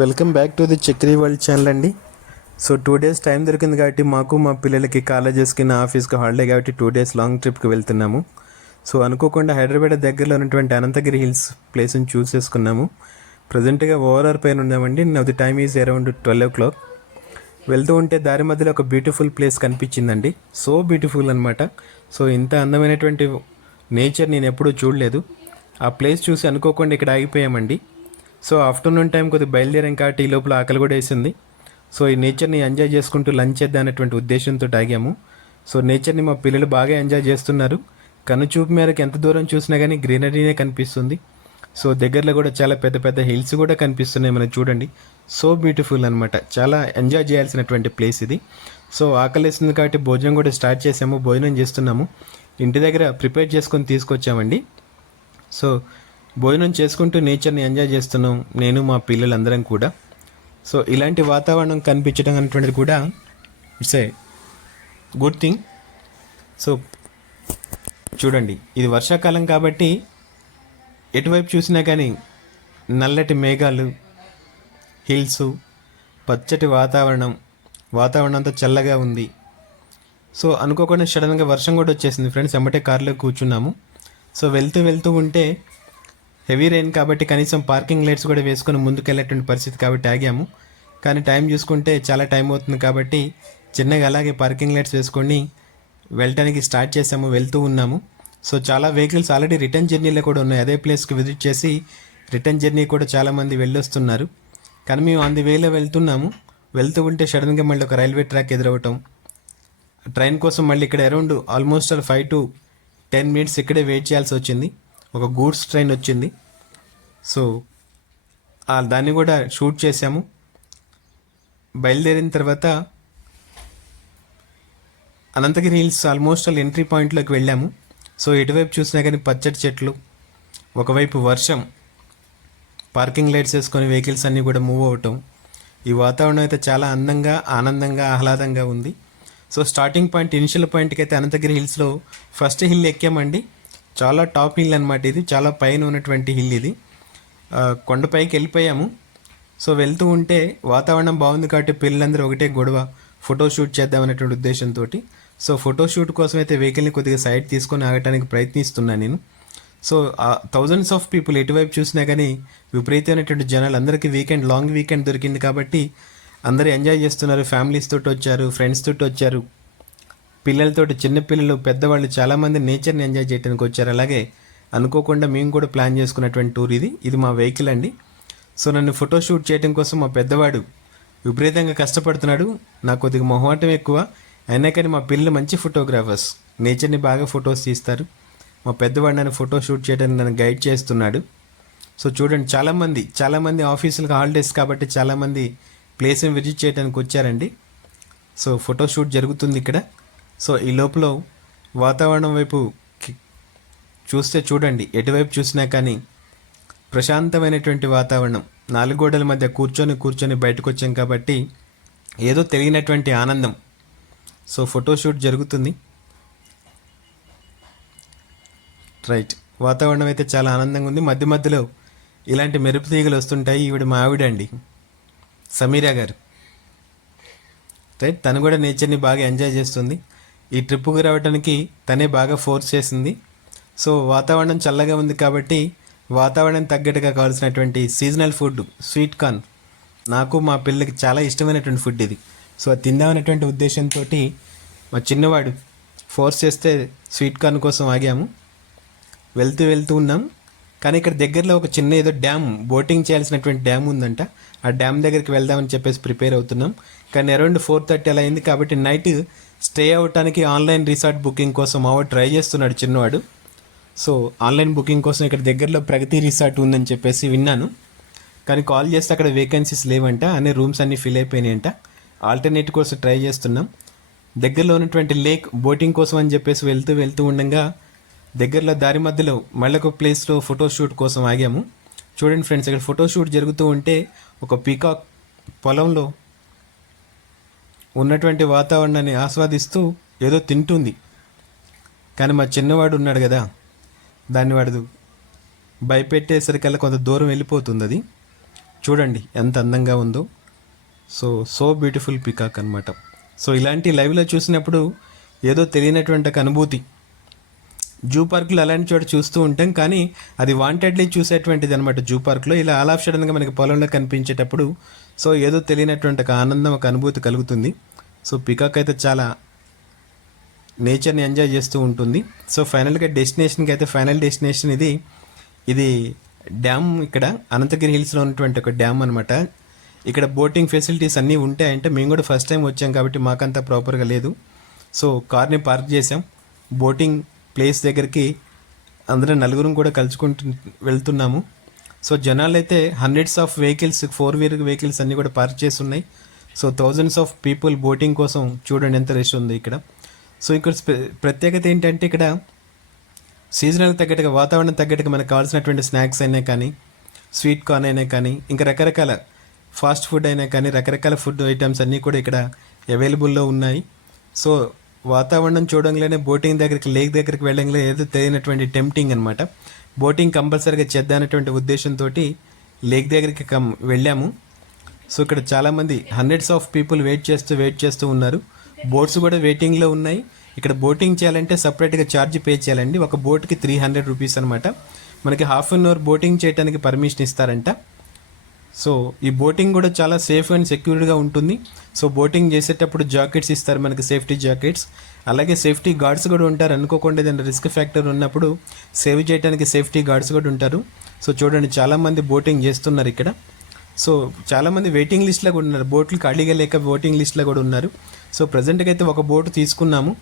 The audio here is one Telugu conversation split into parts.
Welcome back to the Chakri world channel అండి. సో టూ డేస్ టైం దొరికింది కాబట్టి మాకు మా పిల్లలకి కాలేజెస్కి నా ఆఫీస్కి హాలిడే కాబట్టి టూ డేస్ లాంగ్ ట్రిప్కి వెళ్తున్నాము. సో అనుకోకుండా హైదరాబాద్ దగ్గరలో ఉన్నటువంటి అనంతగిరి హిల్స్ ప్లేస్ని చూస్ చేసుకున్నాము. ప్రజెంట్గా ఓవరాల్ పైన ఉన్నామండి. Now the time is around twelve o'clock వెళ్తూ ఉంటే దారి మధ్యలో ఒక బ్యూటిఫుల్ ప్లేస్ కనిపించిందండి. సో బ్యూటిఫుల్ అనమాట సో ఇంత అందమైనటువంటి నేచర్ నేను ఎప్పుడూ చూడలేదు. ఆ ప్లేస్ చూసి అనుకోకుండా ఇక్కడ ఆగిపోయామండి. సో ఆఫ్టర్నూన్ టైం కొద్దిగా బయలుదేరాం కాబట్టి ఈ లోపల ఆకలి కూడా వేసింది. సో ఈ నేచర్ని ఎంజాయ్ చేసుకుంటూ లంచ్ చేద్దాం అనేటువంటి ఉద్దేశంతో ఆగాము సో నేచర్ని మా పిల్లలు బాగా ఎంజాయ్ చేస్తున్నారు. కనుచూపు మేరకు ఎంత దూరం చూసినా కానీ గ్రీనరీనే కనిపిస్తుంది. సో దగ్గరలో కూడా చాలా పెద్ద పెద్ద హిల్స్ కూడా కనిపిస్తున్నాయి మనం చూడండి. సో బ్యూటిఫుల్ అనమాట చాలా ఎంజాయ్ చేయాల్సినటువంటి ప్లేస్ ఇది. సో ఆకలిస్తుంది కాబట్టి భోజనం కూడా స్టార్ట్ చేసాము భోజనం చేస్తున్నాము. ఇంటి దగ్గర ప్రిపేర్ చేసుకొని తీసుకొచ్చామండి. సో భోజనం చేసుకుంటూ నేచర్ని ఎంజాయ్ చేస్తున్నాం. నేను మా పిల్లలందరం కూడా. సో ఇలాంటి వాతావరణం కనిపించడం అనేటువంటిది కూడా it's a good thing. So చూడండి. ఇది వర్షాకాలం కాబట్టి ఎటువైపు చూసినా కానీ నల్లటి మేఘాలు హిల్స్ పచ్చటి వాతావరణం వాతావరణం అంతా చల్లగా ఉంది. సో అనుకోకుండా సడన్గా వర్షం కూడా వచ్చేసింది. ఫ్రెండ్స్ ఎమ్మటే కార్లో కూర్చున్నాము. సో వెళ్తూ వెళ్తూ ఉంటే హెవీ రెయిన్ కాబట్టి కనీసం పార్కింగ్ లైట్స్ కూడా వేసుకొని ముందుకెళ్ళేటువంటి పరిస్థితి కాబట్టి ఆగాము. కానీ టైం చూసుకుంటే చాలా టైం అవుతుంది కాబట్టి చిన్నగా అలాగే పార్కింగ్ లైట్స్ వేసుకొని వెళ్ళటానికి స్టార్ట్ చేసాము వెళ్తూ ఉన్నాము. సో చాలా వెహికల్స్ ఆల్రెడీ రిటర్న్ జర్నీలో కూడా ఉన్నాయి. అదే ప్లేస్కి విజిట్ చేసి రిటర్న్ జర్నీ కూడా చాలామంది వెళ్ళొస్తున్నారు. కానీ మేము అంది వేలో వెళ్తున్నాము. వెళ్తూ ఉంటే సడన్గా మళ్ళీ ఒక రైల్వే ట్రాక్ ఎదురవటం. ట్రైన్ కోసం మళ్ళీ ఇక్కడ around almost five to ten minutes ఇక్కడే వెయిట్ చేయాల్సి వచ్చింది. ఒక గూడ్స్ ట్రైన్ వచ్చింది. సో దాన్ని కూడా షూట్ చేసాము బయలుదేరిన తర్వాత Ananthagiri hills almost all entry పాయింట్లోకి వెళ్ళాము. సో ఎటువైపు చూసినా కానీ పచ్చటి చెట్లు ఒకవైపు వర్షం పార్కింగ్ లైట్స్ వేసుకొని వెహికల్స్ అన్నీ కూడా మూవ్ అవటం. ఈ వాతావరణం అయితే చాలా అందంగా ఆనందంగా ఆహ్లాదంగా ఉంది. సో స్టార్టింగ్ పాయింట్ ఇనిషియల్ పాయింట్కి అయితే అనంతగిరి హిల్స్లో ఫస్ట్ హిల్ ఎక్కామండి. చాలా టాప్ హిల్ అనమాట ఇది. చాలా పైన ఉన్నటువంటి హిల్ ఇది. కొండపైకి వెళ్ళిపోయాము. సో వెళ్తూ ఉంటే వాతావరణం బాగుంది కాబట్టి పిల్లలందరూ ఒకటే గొడవ. ఫోటో షూట్ చేద్దాం అనేటువంటి ఉద్దేశంతో సో ఫోటో షూట్ కోసం అయితే వెహికల్ని కొద్దిగా సైడ్ తీసుకొని ఆగటానికి ప్రయత్నిస్తున్నాను నేను. సో థౌజండ్స్ ఆఫ్ పీపుల్ ఎటువైపు చూసినా కానీ విపరీతమైనటువంటి జనాలు అందరికీ వీకెండ్ లాంగ్ వీకెండ్ దొరికింది కాబట్టి అందరూ ఎంజాయ్ చేస్తున్నారు. ఫ్యామిలీస్ తోటి వచ్చారు ఫ్రెండ్స్ తోటి వచ్చారు. పిల్లలతోటి చిన్నపిల్లలు పెద్దవాళ్ళు చాలామంది నేచర్ని ఎంజాయ్ చేయడానికి వచ్చారు. అలాగే అనుకోకుండా మేము కూడా ప్లాన్ చేసుకున్నటువంటి టూర్ ఇది. ఇది మా వెహికల్ అండి. సో నన్ను ఫోటో షూట్ చేయడం కోసం మా పెద్దవాడు విపరీతంగా కష్టపడుతున్నాడు. నాకు కొద్దిగా మొహమాటం ఎక్కువ. అయినా కానీ మా పిల్లలు మంచి ఫోటోగ్రాఫర్స్ నేచర్ని బాగా ఫొటోస్ తీస్తారు. మా పెద్దవాడు నన్ను ఫోటో షూట్ చేయడానికి నన్ను గైడ్ చేస్తున్నాడు. సో చూడండి చాలామంది చాలామంది ఆఫీసులకు హాలిడేస్ కాబట్టి చాలామంది ప్లేస్ని విజిట్ చేయడానికి వచ్చారండి. సో ఫోటో షూట్ జరుగుతుంది ఇక్కడ. సో ఈ లోపల వాతావరణం వైపు చూస్తే చూడండి. ఎటువైపు చూసినా కానీ ప్రశాంతమైనటువంటి వాతావరణం. నాలుగు గోడల మధ్య కూర్చొని కూర్చొని బయటకు వచ్చాం కాబట్టి ఏదో తెలియనటువంటి ఆనందం. సో ఫోటోషూట్ జరుగుతుంది. రైట్. వాతావరణం అయితే చాలా ఆనందంగా ఉంది. మధ్య మధ్యలో ఇలాంటి మెరుపు తీగలు వస్తుంటాయి. ఈవిడ మా ఆవిడండి సమీరా గారు. రైట్. తను కూడా నేచర్ని బాగా ఎంజాయ్ చేస్తుంది. ఈ ట్రిప్కి రావడానికి తనే బాగా ఫోర్స్ చేసింది. సో వాతావరణం చల్లగా ఉంది కాబట్టి వాతావరణం తగ్గట్టుగా కావాల్సినటువంటి సీజనల్ ఫుడ్ స్వీట్ కార్న్ నాకు మా పిల్లకి చాలా ఇష్టమైనటువంటి ఫుడ్ ఇది. సో అది తిందామనేటువంటి ఉద్దేశంతో మా చిన్నవాడు ఫోర్స్ చేస్తే స్వీట్ కార్న్ కోసం ఆగాము. వెళ్తూ వెళ్తూ ఉన్నాం. కానీ ఇక్కడ దగ్గరలో ఒక చిన్న ఏదో డ్యామ్ బోటింగ్ చేయాల్సినటువంటి డ్యామ్ ఉందంట. ఆ డ్యామ్ దగ్గరికి వెళ్దామని చెప్పేసి ప్రిపేర్ అవుతున్నాం. కానీ అరౌండ్ ఫోర్ థర్టీ అలా అయింది కాబట్టి నైట్ స్టే అవ్వటానికి ఆన్లైన్ రిసార్ట్ బుకింగ్ కోసం మావాడు ట్రై చేస్తున్నాడు చిన్నవాడు. సో ఆన్లైన్ బుకింగ్ కోసం ఇక్కడ దగ్గరలో ప్రగతి రిసార్ట్ ఉందని చెప్పేసి విన్నాను. కానీ కాల్ చేస్తే అక్కడ వేకెన్సీస్ లేవంట అనే రూమ్స్ అన్నీ ఫిల్ అయిపోయినాయంట. ఆల్టర్నేట్ కోసం ట్రై చేస్తున్నాం. దగ్గరలో ఉన్నటువంటి లేక్ బోటింగ్ కోసం అని చెప్పేసి వెళ్తూ వెళ్తూ ఉండగా దగ్గరలో దారి మధ్యలో మళ్ళీ ఒక ప్లేస్లో ఫోటోషూట్ కోసం ఆగాము. చూడండి ఫ్రెండ్స్ ఇక్కడ ఫోటోషూట్ జరుగుతూ ఉంటే ఒక పీకాక్ పొలంలో ఉన్నటువంటి వాతావరణాన్ని ఆస్వాదిస్తూ ఏదో తింటుంది. కానీ మా చిన్నవాడు ఉన్నాడు కదా దాన్ని వాడు భయపెట్టేసరికల్లా కొంత దూరం వెళ్ళిపోతుంది అది. చూడండి ఎంత అందంగా ఉందో. సో సో బ్యూటిఫుల్ పికాక్ అనమాట సో ఇలాంటి లైవ్లో చూసినప్పుడు ఏదో తెలియనటువంటి ఒక అనుభూతి. జూ పార్క్లో అలాంటి చోట చూస్తూ ఉంటాం. కానీ అది వాంటెడ్లీ చూసేటువంటిది అనమాట జూ పార్క్లో. ఇలా ఆల్ ఆఫ్ సడన్గా మనకి పొలంలో కనిపించేటప్పుడు సో ఏదో తెలియనటువంటి ఒక ఆనందం ఒక అనుభూతి కలుగుతుంది. సో పికాక్ అయితే చాలా నేచర్ని ఎంజాయ్ చేస్తూ ఉంటుంది. సో ఫైనల్గా డెస్టినేషన్కి అయితే ఫైనల్ డెస్టినేషన్ ఇది ఇది డ్యామ్ ఇక్కడ. అనంతగిరి హిల్స్లో ఉన్నటువంటి ఒక డ్యామ్ అనమాట ఇక్కడ బోటింగ్ ఫెసిలిటీస్ అన్నీ ఉంటాయంటే మేము కూడా ఫస్ట్ టైం వచ్చాం కాబట్టి మాకంతా ప్రాపర్గా లేదు. సో కార్ని పార్క్ చేసాం బోటింగ్ ప్లేస్ దగ్గరికి అందరం నలుగురం కూడా కలుసుకుంటు వెళ్తున్నాము. సో జనాలు అయితే hundreds of vehicles four wheeler vehicles అన్నీ కూడా పార్క్ చేసి ఉన్నాయి. So thousands of people boating కోసం చూడండి ఎంత రష్ ఉంది ఇక్కడ. సో ఇక్కడ స్పె- ప్రత్యేకత ఏంటంటే ఇక్కడ సీజనల్ తగ్గట్టుగా వాతావరణం తగ్గట్టుగా మనకు కావాల్సినటువంటి స్నాక్స్ అయినా కానీ స్వీట్ కార్న్ అయినా కానీ ఇంకా రకరకాల ఫాస్ట్ ఫుడ్ అయినా కానీ రకరకాల ఫుడ్ ఐటమ్స్ అన్నీ కూడా ఇక్కడ అవైలబుల్లో ఉన్నాయి. సో వాతావరణం చూడంగానే బోటింగ్ దగ్గరికి లేక్ దగ్గరికి వెళ్ళంగానే ఏదో తెలియనటువంటి టెంప్టింగ్ అనమాట బోటింగ్ కంపల్సరీగా చేద్దానటువంటి ఉద్దేశంతో లేక్ దగ్గరికి కమ్ వెళ్ళాము. సో ఇక్కడ చాలామంది హండ్రెడ్స్ ఆఫ్ పీపుల్ వెయిట్ చేస్తూ వెయిట్ చేస్తూ ఉన్నారు. బోట్స్ కూడా వెయిటింగ్లో ఉన్నాయి. ఇక్కడ బోటింగ్ చేయాలంటే సపరేట్గా ఛార్జ్ పే చేయాలండి. ఒక బోట్కి త్రీ హండ్రెడ్ రూపీస్ అనమాట మనకి హాఫ్ అన్ అవర్ బోటింగ్ చేయడానికి పర్మిషన్ ఇస్తారంట. సో ఈ బోటింగ్ కూడా చాలా సేఫ్ అండ్ సెక్యూర్డ్గా ఉంటుంది. సో బోటింగ్ చేసేటప్పుడు జాకెట్స్ ఇస్తారు మనకి సేఫ్టీ జాకెట్స్. అలాగే సేఫ్టీ గార్డ్స్ కూడా ఉంటారు. అనుకోకుండా ఏదైనా రిస్క్ ఫ్యాక్టర్ ఉన్నప్పుడు సేవ్ చేయడానికి సేఫ్టీ గార్డ్స్ కూడా ఉంటారు. సో చూడండి చాలామంది బోటింగ్ చేస్తున్నారు ఇక్కడ. సో చాలామంది వెయిటింగ్ లిస్ట్లో కూడా ఉన్నారు. బోట్లు ఖాళీగా లేక వెయిటింగ్ లిస్ట్లో కూడా ఉన్నారు. సో ప్రజెంట్గా అయితే ఒక బోటు తీసుకున్నాము.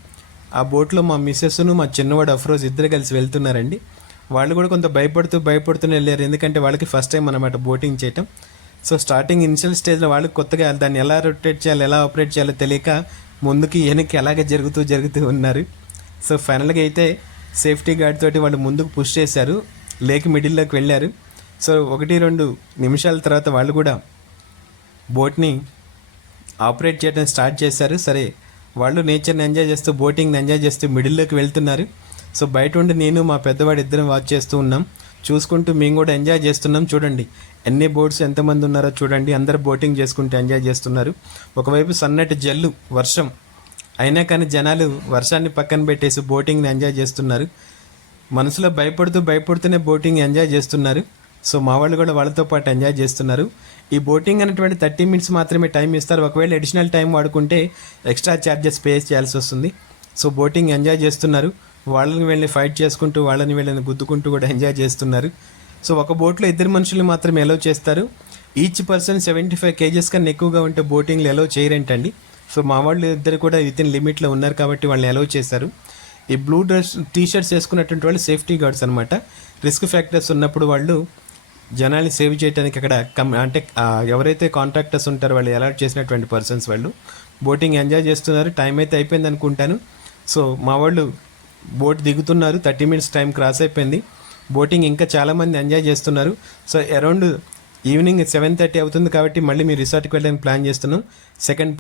ఆ బోట్లో మా మిస్సెస్ను మా చిన్నవాడు అఫ్రోజ్ ఇద్దరు కలిసి వెళ్తున్నారండి. వాళ్ళు కూడా కొంత భయపడుతూ భయపడుతూనే వెళ్ళారు. ఎందుకంటే వాళ్ళకి ఫస్ట్ టైం అనమాట బోటింగ్ చేయటం. సో స్టార్టింగ్ ఇనిషియల్ స్టేజ్లో వాళ్ళు కొత్తగా దాన్ని ఎలా రొటేట్ చేయాలి ఎలా ఆపరేట్ చేయాలో తెలియక ముందుకి వెనక్కి అలాగే జరుగుతూ జరుగుతూ ఉన్నారు. సో ఫైనల్గా అయితే సేఫ్టీ గార్డ్ తోటి వాళ్ళు ముందుకు పుష్ చేశారు. లేక్ మిడిల్లోకి వెళ్ళారు. సో ఒకటి రెండు నిమిషాల తర్వాత వాళ్ళు కూడా బోట్ని ఆపరేట్ చేయడం స్టార్ట్ చేశారు. సరే వాళ్ళు నేచర్ని ఎంజాయ్ చేస్తూ బోటింగ్ని ఎంజాయ్ చేస్తూ మిడిల్లోకి వెళ్తున్నారు. సో బయట ఉండి నేను మా పెద్దవాడు ఇద్దరం వాచ్ చేస్తూ ఉన్నాం. చూసుకుంటూ మేము కూడా ఎంజాయ్ చేస్తున్నాం. చూడండి ఎన్ని బోట్స్ ఎంతమంది ఉన్నారో చూడండి. అందరు బోటింగ్ చేసుకుంటూ ఎంజాయ్ చేస్తున్నారు. ఒకవైపు సన్నటి జల్లు వర్షం. అయినా కానీ జనాలు వర్షాన్ని పక్కన పెట్టేసి బోటింగ్ని ఎంజాయ్ చేస్తున్నారు. మనసులో భయపడుతూ భయపడుతూనే బోటింగ్ ఎంజాయ్ చేస్తున్నారు. సో మా వాళ్ళు కూడా వాళ్ళతో పాటు ఎంజాయ్ చేస్తున్నారు. ఈ బోటింగ్ అనేటువంటి థర్టీ మినిట్స్ మాత్రమే టైం ఇస్తారు. ఒకవేళ అడిషనల్ టైం వాడుకుంటే ఎక్స్ట్రా ఛార్జెస్ పే చేయాల్సి వస్తుంది. సో బోటింగ్ ఎంజాయ్ చేస్తున్నారు. వాళ్ళని వెళ్ళి ఫైట్ చేసుకుంటూ వాళ్ళని వీళ్ళని గుద్దుకుంటూ కూడా ఎంజాయ్ చేస్తున్నారు. సో ఒక బోట్లో ఇద్దరు మనుషులు మాత్రమే ఎలో చేస్తారు. Each person seventy five kgs కన్నా ఎక్కువగా ఉంటే బోటింగ్లు ఎలో చేయరంటండి. సో మా వాళ్ళు ఇద్దరు కూడా విత్ ఇన్ లిమిట్లో ఉన్నారు కాబట్టి వాళ్ళని ఎలో చేశారు. ఈ బ్లూ డ్రెస్ టీ షర్ట్స్ వేసుకున్నటువంటి వాళ్ళు సేఫ్టీ గార్డ్స్ అనమాట రిస్క్ ఫ్యాక్టర్స్ ఉన్నప్పుడు వాళ్ళు జనాల్ని సేవ్ చేయడానికి అక్కడ కమ్ అంటే ఎవరైతే కాంట్రాక్టర్స్ ఉంటారో వాళ్ళు అలాట్ చేసినటువంటి పర్సన్స్ వాళ్ళు. బోటింగ్ ఎంజాయ్ చేస్తున్నారు. టైం అయితే అయిపోయింది అనుకుంటాను సో మా వాళ్ళు బోట్ దిగుతున్నారు. థర్టీ మినిట్స్ టైం క్రాస్ అయిపోయింది. బోటింగ్ ఇంకా చాలామంది ఎంజాయ్ చేస్తున్నారు. So around evening seven thirty అవుతుంది కాబట్టి మళ్ళీ మీ రిసార్ట్కి వెళ్ళడానికి ప్లాన్ చేస్తున్నాం. సెకండ్